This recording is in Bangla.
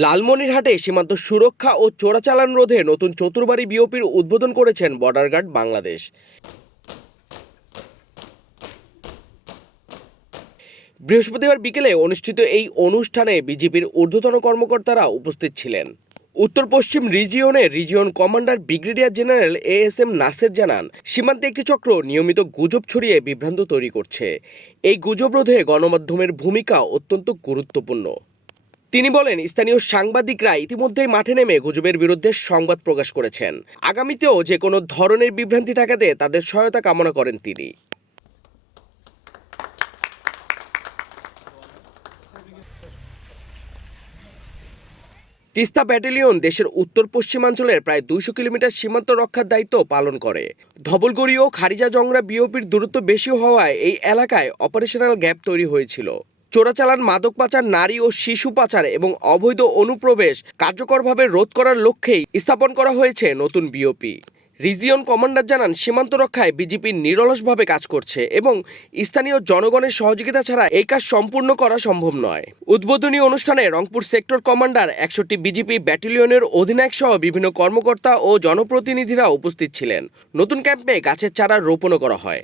লালমনিরহাটে সীমান্ত সুরক্ষা ও চোরাচালান রোধে নতুন চতুর্বাড়ি বিওপির উদ্বোধন করেছেন বর্ডার গার্ড বাংলাদেশ। বৃহস্পতিবার বিকেলে অনুষ্ঠিত এই অনুষ্ঠানে বিজেপির ঊর্ধ্বতন কর্মকর্তারা উপস্থিত ছিলেন। উত্তর পশ্চিম রিজিয়নের region commander brigadier general A S M Naser জানান, সীমান্তে একটি চক্র নিয়মিত গুজব ছড়িয়ে বিভ্রান্ত তৈরি করছে। এই গুজব রোধে গণমাধ্যমের ভূমিকা অত্যন্ত গুরুত্বপূর্ণ। তিনি বলেন, স্থানীয় সাংবাদিকরা ইতিমধ্যেই মাঠে নেমে গুজবের বিরুদ্ধে সংবাদ প্রকাশ করেছেন। আগামীতেও যে কোনো ধরনের বিভ্রান্তি ঠেকাতে তাদের সহায়তা কামনা করেন তিনি। তিস্তা ব্যাটালিয়ন দেশের উত্তর পশ্চিমাঞ্চলের প্রায় দুইশো কিলোমিটার সীমান্ত রক্ষার দায়িত্ব পালন করে। ধবলগড়ি ও খারিজা জংরা বিওপির দূরত্ব বেশি হওয়ায় এই এলাকায় অপারেশনাল গ্যাপ তৈরি হয়েছিল। চোরাচালান মাদক পাচার, নারী ও শিশু পাচার এবং অবৈধ অনুপ্রবেশ কার্যকরভাবে রোধ করার লক্ষ্যেই স্থাপন করা হয়েছে নতুন বিওপি। রিজিয়ন কমান্ডার জানান, সীমান্ত রক্ষায় বিজেপি নিরলসভাবে কাজ করছে এবং স্থানীয় জনগণের সহযোগিতা ছাড়া এই কাজ সম্পূর্ণ করা সম্ভব নয়। উদ্বোধনী অনুষ্ঠানে রংপুর সেক্টর কমান্ডার একষট্টি বিজেপি ব্যাটালিয়নের অধিনায়ক সহ বিভিন্ন কর্মকর্তা ও জনপ্রতিনিধিরা উপস্থিত ছিলেন। নতুন ক্যাম্পে গাছের চারা রোপণও করা হয়।